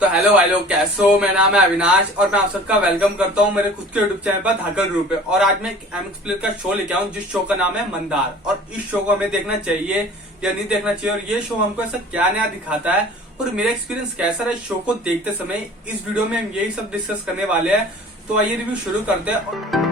तो हेलो भाई लोग, कैसे हो। मेरा नाम है अविनाश और मैं आप सबका वेलकम करता हूं मेरे खुद के यूट्यूब चैनल पर धाकड़ ग्रुप पे। और आज मैं एक एमएक्स प्लेयर का शो लेके आऊं जिस शो का नाम है मंदार। और इस शो को हमें देखना चाहिए या नहीं देखना चाहिए, और ये शो हमको ऐसा क्या नया दिखाता है और मेरा एक्सपीरियंस कैसा रहा इस शो को देखते समय, इस वीडियो में हम यही सब डिस्कस करने वाले हैं। तो आइए रिव्यू शुरू करते हैं।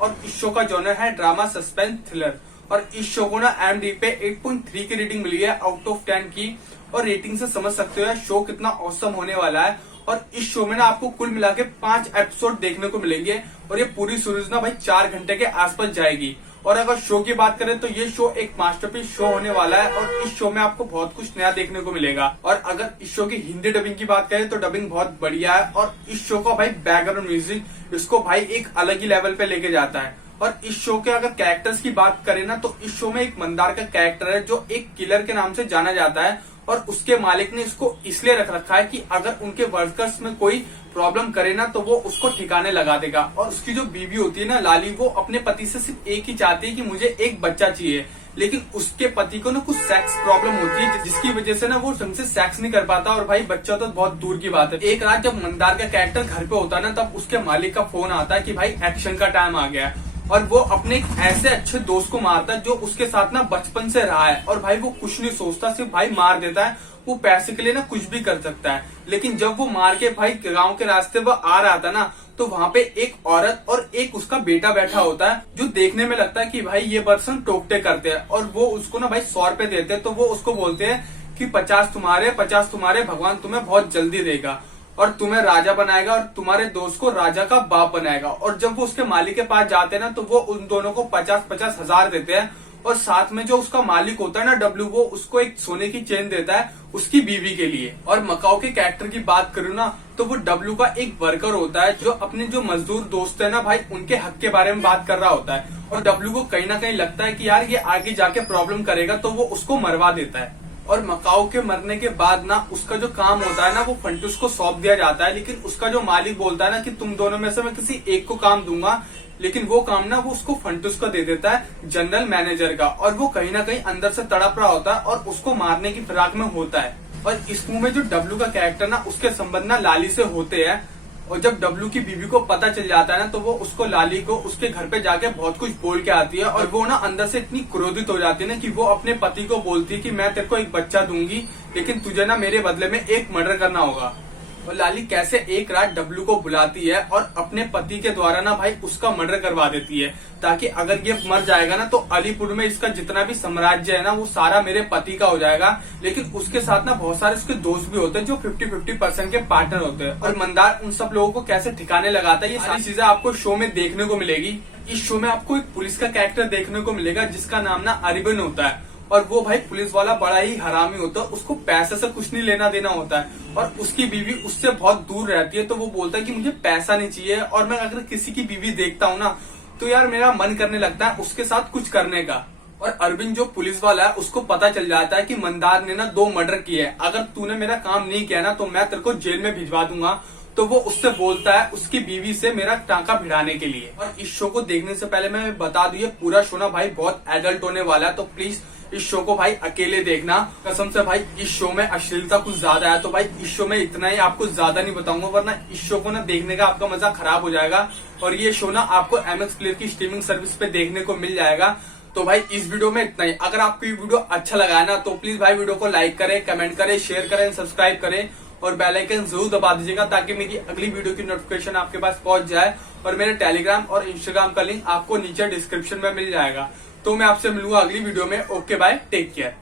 और इस शो का जॉनर है ड्रामा सस्पेंस थ्रिलर। और इस शो को ना IMDb पे 8.3 की रेटिंग मिली है आउट ऑफ 10 की। और रेटिंग से समझ सकते हो शो कितना औसम होने वाला है। और इस शो में ना आपको कुल मिला के 5 एपिसोड देखने को मिलेंगे और ये पूरी सीरीज ना भाई 4 घंटे के आसपास जाएगी। और अगर शो की बात करें तो ये शो एक मास्टरपीस शो होने वाला है और इस शो में आपको बहुत कुछ नया देखने को मिलेगा। और अगर इस शो की हिंदी डबिंग की बात करें तो डबिंग बहुत बढ़िया है। और इस शो का भाई बैकग्राउंड म्यूजिक इसको भाई एक अलग ही लेवल पे लेके जाता है। और इस शो के अगर कैरेक्टर्स की बात करें ना तो इस शो में एक मंदार का कैरेक्टर है जो एक किलर के नाम से जाना जाता है। और उसके मालिक ने इसको इसलिए रख रखा है कि अगर उनके वर्कर्स में कोई प्रॉब्लम करे ना तो वो उसको ठिकाने लगा देगा। और उसकी जो बीवी होती है ना लाली, वो अपने पति से सिर्फ एक ही चाहती है कि मुझे एक बच्चा चाहिए। लेकिन उसके पति को ना कुछ सेक्स प्रॉब्लम होती है जिसकी वजह से ना वो ढंग से सेक्स नहीं कर पाता। और भाई बच्चा तो बहुत दूर की बात है। एक रात जब मंदार का कैरेक्टर घर पे होता है ना तब उसके मालिक का फोन आता है कि भाई एक्शन का टाइम आ गया है। और वो अपने एक ऐसे अच्छे दोस्त को मारता है जो उसके साथ ना बचपन से रहा है। और भाई वो कुछ नहीं सोचता, सिर्फ भाई मार देता है। वो पैसे के लिए ना कुछ भी कर सकता है। लेकिन जब वो मार के भाई गांव के रास्ते वो आ रहा था ना तो वहां पे एक औरत और एक उसका बेटा बैठा होता है जो देखने में लगता है कि भाई ये पर्सन टोकटे करते हैं। और वो उसको ना भाई 100 रुपए देते हैं। तो वो उसको बोलते हैं कि 50 तुम्हारे भगवान तुम्हें बहुत जल्दी देगा और तुम्हें राजा बनाएगा और तुम्हारे दोस्त को राजा का बाप बनाएगा। और जब वो उसके मालिक के पास जाते हैं ना तो वो उन दोनों को 50-50 हजार देते हैं। और साथ में जो उसका मालिक होता है ना डब्लू, वो उसको एक सोने की चेन देता है उसकी बीवी के लिए। और मकाओ के कैरेक्टर की बात करूँ ना तो वो डब्लू का एक वर्कर होता है जो अपने जो मजदूर दोस्त है ना भाई उनके हक के बारे में बात कर रहा होता है। और डब्लू को कहीं ना कहीं लगता है कि यार ये आगे जाके प्रॉब्लम करेगा तो वो उसको मरवा देता है। और मकाओ के मरने के बाद ना उसका जो काम होता है ना वो फंटूस को सौंप दिया जाता है। लेकिन उसका जो मालिक बोलता है ना कि तुम दोनों में से मैं किसी एक को काम दूंगा, लेकिन वो काम ना वो उसको फंटूस को दे देता है, जनरल मैनेजर का। और वो कहीं ना कहीं अंदर से तड़प रहा होता है और उसको मारने की फिराक में होता है। और इस मूवी में जो डब्लू का कैरेक्टर ना उसके संबंध ना लाली से होते हैं। और जब डब्लू की बीवी को पता चल जाता है ना तो वो उसको लाली को उसके घर पे जाके बहुत कुछ बोल के आती है। और वो ना अंदर से इतनी क्रोधित हो जाती है ना कि वो अपने पति को बोलती है कि मैं तेरे को एक बच्चा दूंगी लेकिन तुझे ना मेरे बदले में एक मर्डर करना होगा। और लाली कैसे एक रात डब्लू को बुलाती है और अपने पति के द्वारा ना भाई उसका मर्डर करवा देती है ताकि अगर ये मर जाएगा ना तो अलीपुर में इसका जितना भी साम्राज्य है ना वो सारा मेरे पति का हो जाएगा। लेकिन उसके साथ ना बहुत सारे उसके दोस्त भी होते हैं जो 50-50% के पार्टनर होते हैं। और मंदार उन सब लोगों को कैसे ठिकाने लगाता है ये सारी चीजें आपको शो में देखने को मिलेगी। इस शो में आपको एक पुलिस का कैरेक्टर देखने को मिलेगा जिसका नाम ना अरिबन होता है। और वो भाई पुलिस वाला बड़ा ही हरामी होता है, उसको पैसे से कुछ नहीं लेना देना होता है। और उसकी बीवी उससे बहुत दूर रहती है तो वो बोलता है कि मुझे पैसा नहीं चाहिए। और मैं अगर किसी की बीवी देखता हूँ ना तो यार मेरा मन करने लगता है उसके साथ कुछ करने का। और अरविंद जो पुलिस वाला है उसको पता चल जाता है कि मंदार ने ना 2 मर्डर किए हैं, अगर तूने मेरा काम नहीं किया ना तो मैं तेरे को जेल में भिजवा दूंगा। तो वो उससे बोलता है उसकी बीवी से मेरा टांका भिड़ाने के लिए। और इस शो को देखने से पहले मैं बता दूं ये पूरा शो ना भाई बहुत एडल्ट होने वाला है, तो प्लीज इस शो को भाई अकेले देखना। कसम से भाई इस शो में अश्लीलता कुछ ज्यादा है तो भाई इस शो में इतना ही, आपको ज्यादा नहीं बताऊंगा वरना इस शो को ना देखने का आपका मजा खराब हो जाएगा। और ये शो ना आपको एमएक्स प्लेयर की स्ट्रीमिंग सर्विस पे देखने को मिल जाएगा। तो भाई इस वीडियो में इतना ही। अगर आपको ये वीडियो अच्छा लगा है ना तो प्लीज भाई वीडियो को लाइक करें, कमेंट करें, शेयर करें, सब्सक्राइब करें और बेल आइकन जरूर दबा दीजिएगा ताकि मेरी अगली वीडियो की नोटिफिकेशन आपके पास पहुंच जाए। और मेरे टेलीग्राम और इंस्टाग्राम का लिंक आपको नीचे डिस्क्रिप्शन में मिल जाएगा। तो मैं आपसे मिलूंगा अगली वीडियो में। Okay bye, take care.